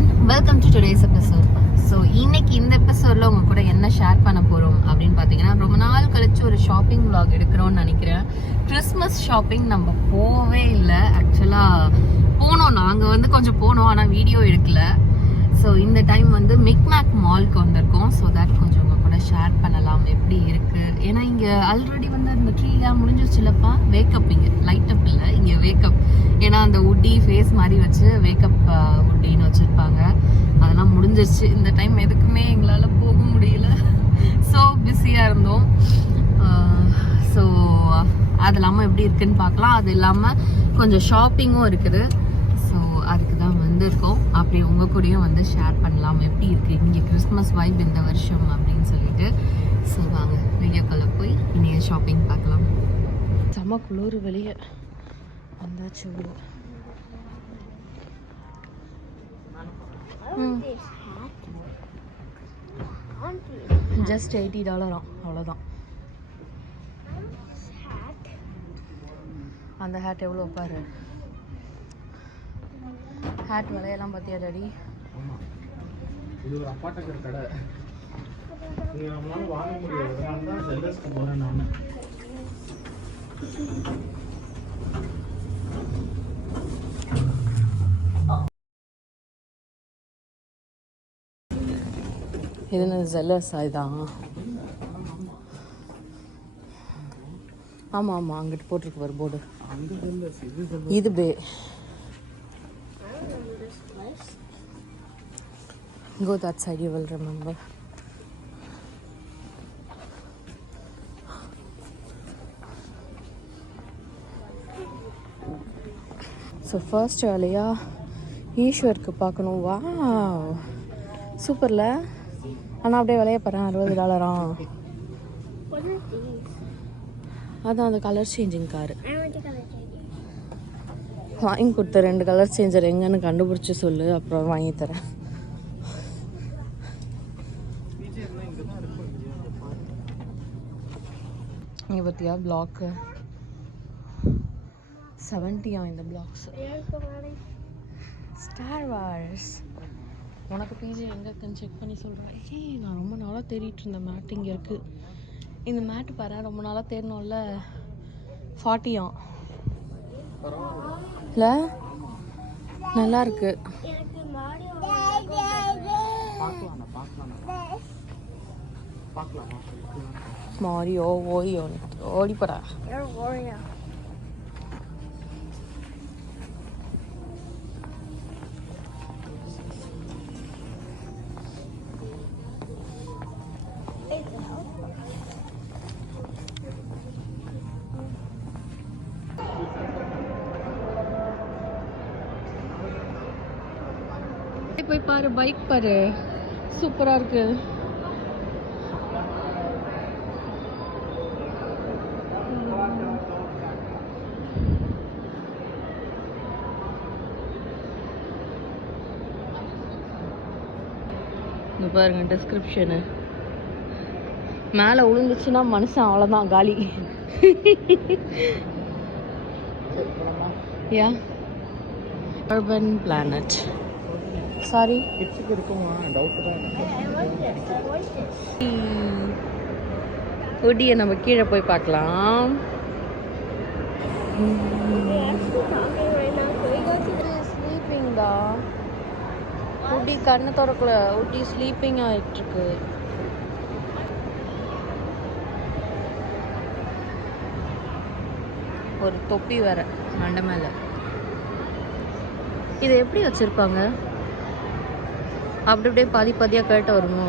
everyone, welcome to today's episode. So இன்னைக்கு இந்த எபிசோடில் உங்கள் கூட என்ன ஷேர் பண்ண போகிறோம் அப்படின்னு பார்த்தீங்கன்னா, ரொம்ப நாள் கழிச்சு ஒரு ஷாப்பிங் vlog எடுக்கிறோன்னு நினைக்கிறேன். கிறிஸ்மஸ் ஷாப்பிங் நம்ம போகவே இல்லை. ஆக்சுவலாக போனோம், நாங்கள் கொஞ்சம் போனோம், ஆனால் வீடியோ எடுக்கல. ஸோ இந்த டைம் மிக்மேக் மால்க்கு வந்திருக்கோம். ஸோ தட் கொஞ்சம் உங்கள் கூட ஷேர் பண்ணலாம் எப்படி இருக்குது. ஏன்னா இங்கே ஆல்ரெடி அந்த ட்ரீலாம் முடிஞ்சிருச்சுலப்பா. வேக்கப் இங்கே லைட் அப் இல்லை, இங்கே வேக்கப். ஏன்னா அந்த உட்டி ஃபேஸ் மாதிரி வச்சு வேக்கப் உட்டின்னு வச்சுருப்பாங்க, அதெல்லாம் முடிஞ்சிருச்சு. இந்த டைம் எதுக்குமே எங்களால் போக முடியல, ஸோ பிஸியாக இருந்தோம். ஸோ அது இல்லாமல் எப்படி இருக்குன்னு பார்க்கலாம். அது இல்லாமல் கொஞ்சம் ஷாப்பிங்கும் இருக்குது. ஸோ அதுக்கு தான் வந்திருக்கோம். அப்படி உங்கள் கூடயும் ஷேர் பண்ணலாம் எப்படி இருக்குது இங்கே கிறிஸ்மஸ் வைப் இந்த வருஷம் அப்படின்னு சொல்லிட்டு. ஸோ வாங்க வீடியோக்குள்ளே போய் இன்றைய ஷாப்பிங் பார்க்கலாம். செம்ம குளிர், வெளியே வந்தாச்சு. ஜஸ்ட் $80 அவ்வளோதான். அந்த ஹேட் எவ்வளோ பாரு. ஹேட் விலையெல்லாம் பார்த்தியா டாடி? இது ஒரு அப்பாட்டக்கர் கடை, இங்கே நம்மளால வாங்க முடியாது. அதனால தான் செல்லர்ஸ்க்கு போகிறேன் நான். இது என்ன ஜெல்லர்ஸ்? இதுதான். ஆமாம் ஆமாம், அங்கிட்டு போட்டிருக்கு பாரு போர்டு. இது பே go that side, you will remember. So first வேலையா ஈஸ்வருக்கு பார்க்கணும். வா சூப்பர்ல. ஆனால் அப்படியே விலைய பாரு, $60. அதான் அந்த கலர் சேஞ்சிங் காரு வாங்கி கொடுத்த. 2 கலர் சேஞ்சர் எங்கன்னு கண்டுபிடிச்சி சொல்லு, அப்புறம் வாங்கி தரேன். இங்கே பார்த்தியா பிளாக்கு 70 இந்த பிளாக்ஸ். Star Wars. உனக்கு பிஜி எங்கே இருக்குன்னு செக் பண்ணி சொல்கிறேன். ஏய், நான் ரொம்ப நாளாக தேடிட்டு இருந்தேன் மேட் இங்கே இருக்குது. இந்த மேட்டு பாரு, ரொம்ப நாளாக தேடணும்ல. 40 இல்லை, நல்லா இருக்கு. மாரியோ ஓரியோ ஓடிப்படா. போய் பாரு, பைக் பாரு, சூப்பரா இருக்கு. இங்க பாருங்க டிஸ்கிரிப்ஷனு. மேலே விழுந்துச்சுன்னா மனுஷன் அவ்வளோதான், காலி. யா அர்பன் பிளானட். சாரி, கிட்ஸுக்கு இருக்குமா டவுட் தான். உடியை நம்ம கீழே போய் பார்க்கலாம். ஸ்லீப்பிங் தான். உடி கண்ணை திறக்கல, உடி ஸ்லீப்பிங் ஆகிட்டுருக்கு. ஒரு தொப்பி வேற மண்டை மேலே. இதை எப்படி வச்சுருப்பாங்க? அப்படி அப்படியே பாதி பாதியாக கேட்ட வருமோ?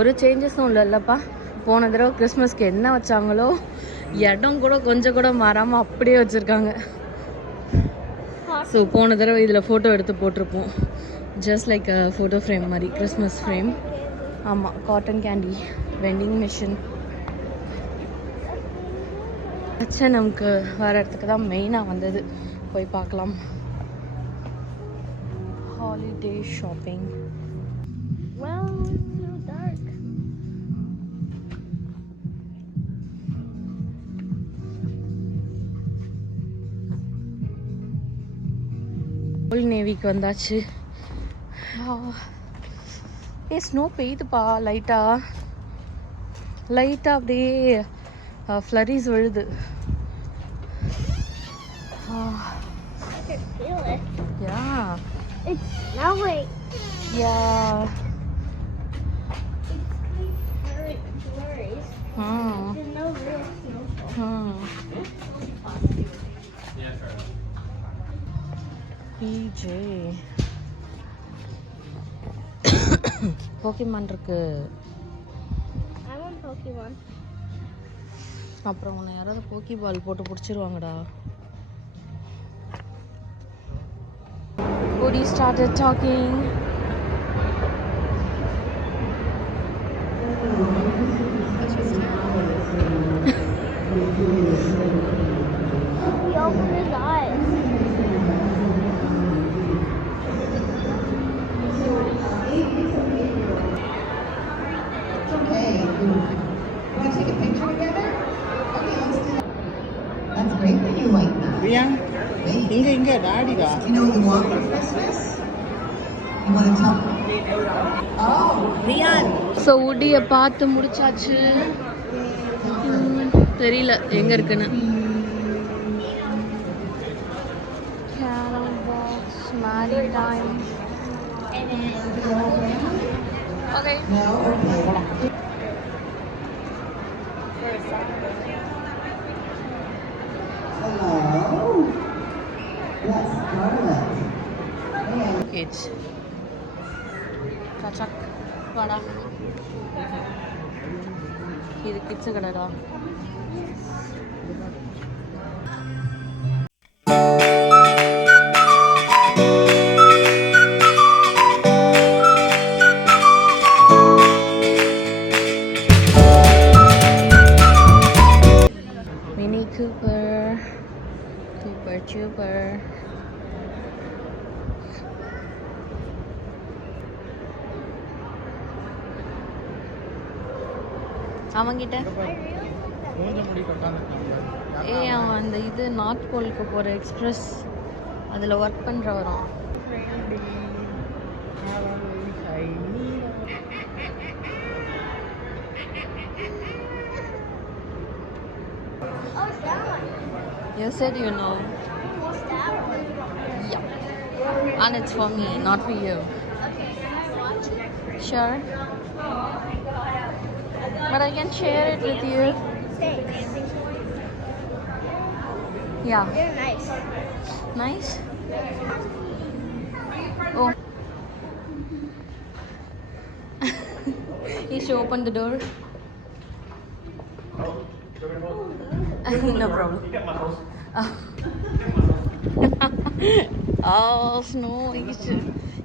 ஒரு சேஞ்சஸும் இல்லைல்லப்பா. போன தடவை கிறிஸ்மஸ்க்கு என்ன வச்சாங்களோ இடம் கூட கொஞ்சம் கூட மாறாமல் அப்படியே வச்சுருக்காங்க. ஸோ போன தடவை இதில் ஃபோட்டோ எடுத்து போட்டிருப்போம், ஜஸ்ட் லைக் ஃபோட்டோ ஃப்ரேம் மாதிரி, கிறிஸ்மஸ் ஃப்ரேம். ஆமாம், காட்டன் கேண்டி வெண்டிங் மிஷின். நமக்கு வர இடத்துக்கு தான் மெயினாக வந்தது. போய் பார்க்கலாம். Holiday shopping. ஓல்ட் நேவிக்கு வந்தாச்சு. ஸ்னோ பெய்யுதுப்பா லைட்டாக அப்படியே ஃப்ளரிஸ் விழுது. Yeah. It's snowing. Yeah. It's flurries. There's no real snowfall. PJ. Pokemon இருக்கு. I want Pokemon. அப்புறம் உன்னை யாராவது போக்கி பால் போட்டு பிடிச்சிருவாங்கடா. Woody started talking. He opened his eyes. Okay. Want to take a picture together? Okay, let's do that. That's great that you like that. Riyan, இங்க டாடிடா. You know what you want for Christmas? You want to tell? Oh, Riyan. So உடியை பார்த்து முடிச்சாச்சு. தெரியல எங்க இருக்குன்னு. Okay. No, okay. Hello. Yes, Scarlett. Kids. Gajak வாடா. இது kids கடைடா. Mini Cooper. Cooper. அவங்கிட்ட அவன் அந்த இது நார்த் போலுக்கு போகிற எக்ஸ்பிரஸ் அதில் work பண்ணுறவரும். Oh, that one. You said you know. What's that one? Yeah. And it's for me, not for you. Okay, can I watch it? Sure. But I can share it with you. Thanks. Yeah. They're nice. Nice. Oh. You should open the door. No problem. Oh, Snowy.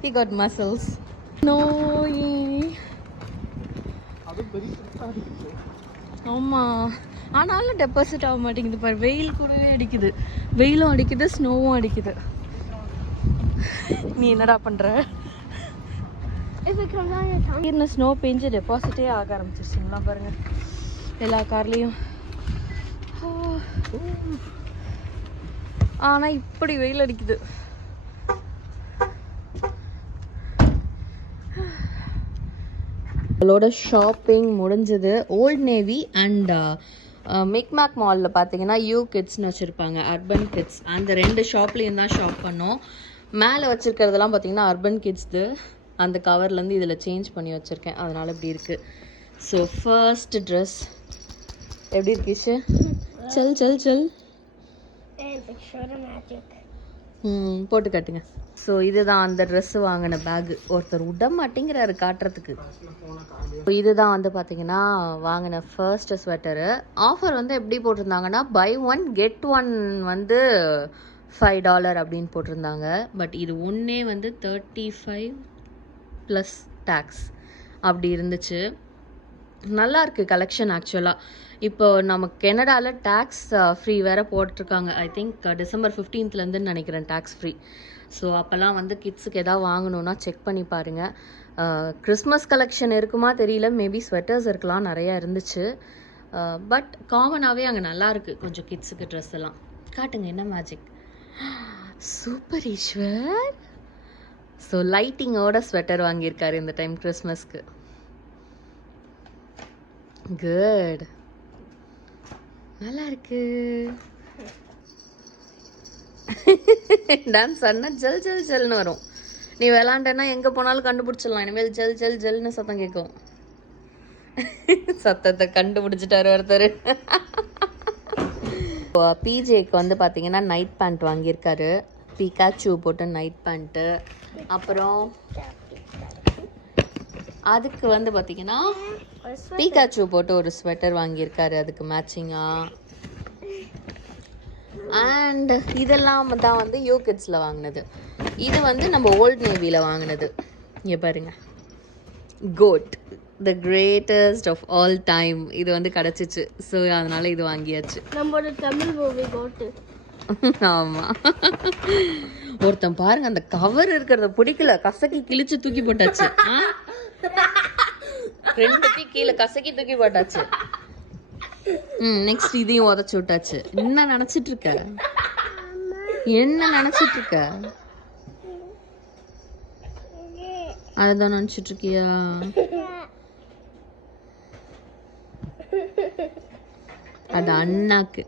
He got muscles. Snowy. ஆமாம், ஆனாலும் deposit ஆக மாட்டேங்குது பாரு. வெயில் கூடவே அடிக்குது, வெயிலும் அடிக்குது, ஸ்னோவும் அடிக்குது. நீ என்னடா பண்ணுற? திடீர்னு ஸ்னோ பெஞ்சு டெபாசிட்டே ஆக ஆரம்பிச்சிருச்சுங்களா பாருங்கள் எல்லா கார்லேயும். ஆனால் இப்படி வெயில் அடிக்குது. அவளோட ஷாப்பிங் முடிஞ்சது. ஓல்ட் நேவி அண்ட் மிக்மேக் மாலில் பார்த்தீங்கன்னா யூ கிட்ஸ்னு வச்சுருப்பாங்க, அர்பன் கிட்ஸ். அந்த ரெண்டு ஷாப்லேயும் தான் ஷாப் பண்ணோம். மேலே வச்சுருக்கிறதெல்லாம் பார்த்தீங்கன்னா அர்பன் கிட்ஸ்து. அந்த கவர்லேருந்து இதில் சேஞ்ச் பண்ணி வச்சுருக்கேன், அதனால் இப்படி இருக்குது. ஸோ ஃபர்ஸ்ட் ட்ரெஸ் எப்படி இருக்குச்சு? செல் செல் செல் போட்டு காட்டுங்க. ஸோ இதுதான் அந்த ட்ரெஸ்ஸு வாங்கின பேகு. ஒருத்தர் விட மாட்டேங்கிறாரு காட்டுறதுக்கு. இதுதான் வந்து பார்த்தீங்கன்னா வாங்கின ஃபர்ஸ்ட் ஸ்வெட்டரு. ஆஃபர் வந்து எப்படி போட்டிருந்தாங்கன்னா பை ஒன் கெட் ஒன் வந்து $5 அப்படின்னு போட்டிருந்தாங்க. பட் இது ஒன்றே வந்து 35 + டேக்ஸ் அப்படி இருந்துச்சு. நல்லா இருக்குது கலெக்ஷன் ஆக்சுவலாக. இப்போ நமக்கு கனடாவில் டேக்ஸ் ஃப்ரீ வேறு போட்டிருக்காங்க. ஐ திங்க் December 15th நினைக்கிறேன் டேக்ஸ் ஃப்ரீ. ஸோ அப்போல்லாம் வந்து கிட்ஸுக்கு எதாவது வாங்கணுன்னா செக் பண்ணி பாருங்கள். கிறிஸ்மஸ் கலெக்ஷன் இருக்குமா தெரியல, மேபி ஸ்வெட்டர்ஸ் இருக்கலாம், நிறையா இருந்துச்சு. பட் காமனாகவே அங்கே நல்லாயிருக்கு கொஞ்சம் கிட்ஸுக்கு ட்ரெஸ் எல்லாம். காட்டுங்க என்ன மேஜிக். சூப்பர் ஈஸ்வர். ஸோ லைட்டிங்கோட ஸ்வெட்டர் வாங்கியிருக்காரு இந்த டைம் கிறிஸ்மஸ்க்கு. குட், நல்லா இருக்கு. டான்ஸ் ஆடினா ஜல் ஜல் ஜல்னு வரும். நீ விளாண்டனா எங்கே போனாலும் கண்டுபிடிச்சிடலாம். இனிமேல் ஜல் ஜல் ஜல்னு சத்தம் கேட்கும். சத்தத்தை கண்டுபிடிச்சிட்டாரு ஒருத்தர். பிஜேக்கு வந்து பார்த்தீங்கன்னா நைட் பேண்ட் வாங்கியிருக்காரு. பிகாச்சு போட்டு நைட் பேண்ட்டு. அப்புறம் அதுக்கு வந்து பார்த்தீங்கன்னா பிகாச்சு போட்டு ஒரு ஸ்வெட்டர் வாங்கியிருக்காரு அதுக்கு மேட்சிங்காக. அண்ட் இதெல்லாம் தான் வந்து யூ கிட்ஸில் வாங்கினது. இது வந்து நம்ம ஓல்ட் நேவியில் வாங்கினது. இங்கே பாருங்க, GOAT the greatest of all time. இது வந்து கிடச்சிச்சு. ஸோ அதனால இது வாங்கியாச்சு. நம்மளோட தமிழ் மூவி கோட்டு. ஆமாம், ஒருத்தன் பாருங்க அந்த கவர் இருக்கிறத பிடிக்கல, கசக்கி கிழிச்சு தூக்கி போட்டாச்சு. ரெண்டுத்தையும் கீழே கசக்கி தூக்கி போட்டாச்சு. நெக்ஸ்ட் இதையும் உதச்சு விட்டாச்சு. என்ன நினைச்சிட்டு இருக்க? என்ன நினைச்சிட்டு இருக்க? அதுதான் நினைச்சிட்டு இருக்கியா? அது அண்ணாக்கு.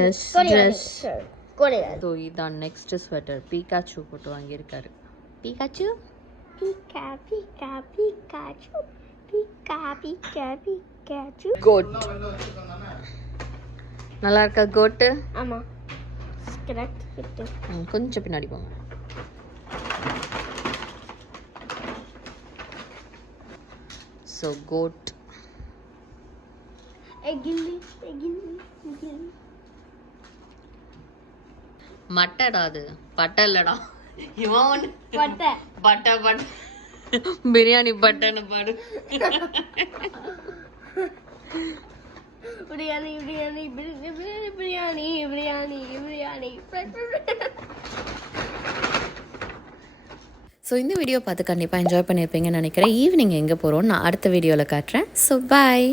Yes dress. ஸோ இதான் நெக்ஸ்ட் ஸ்வெட்டர் பிகாச்சு போட்டு வாங்கியிருக்காரு. Pikachu pika pika Pikachu pika pika Pikachu. Coat நல்லா இருக்கா கோட்டு? ஆமா, கரெக்ட் ஃபிட். கொஞ்சம் பின்னாடி போங்க. So code. மட்டடா அது, பட்டை இல்லடா. இவன் ஒன்று பட்டை பட்டை பட்டை பிரியாணி பட்டைன்னு பாடு. பிரியாணி பிரியாணி பிரியாணி பிரியாணி பிரியாணி பிரியாணி. ஸோ இந்த வீடியோ பார்த்து கண்டிப்பாக என்ஜாய் பண்ணியிருப்பீங்கன்னு நினைக்கிறேன். ஈவினிங் எங்கே போகிறோன்னு நான் அடுத்த வீடியோவில் காட்டுறேன். So bye.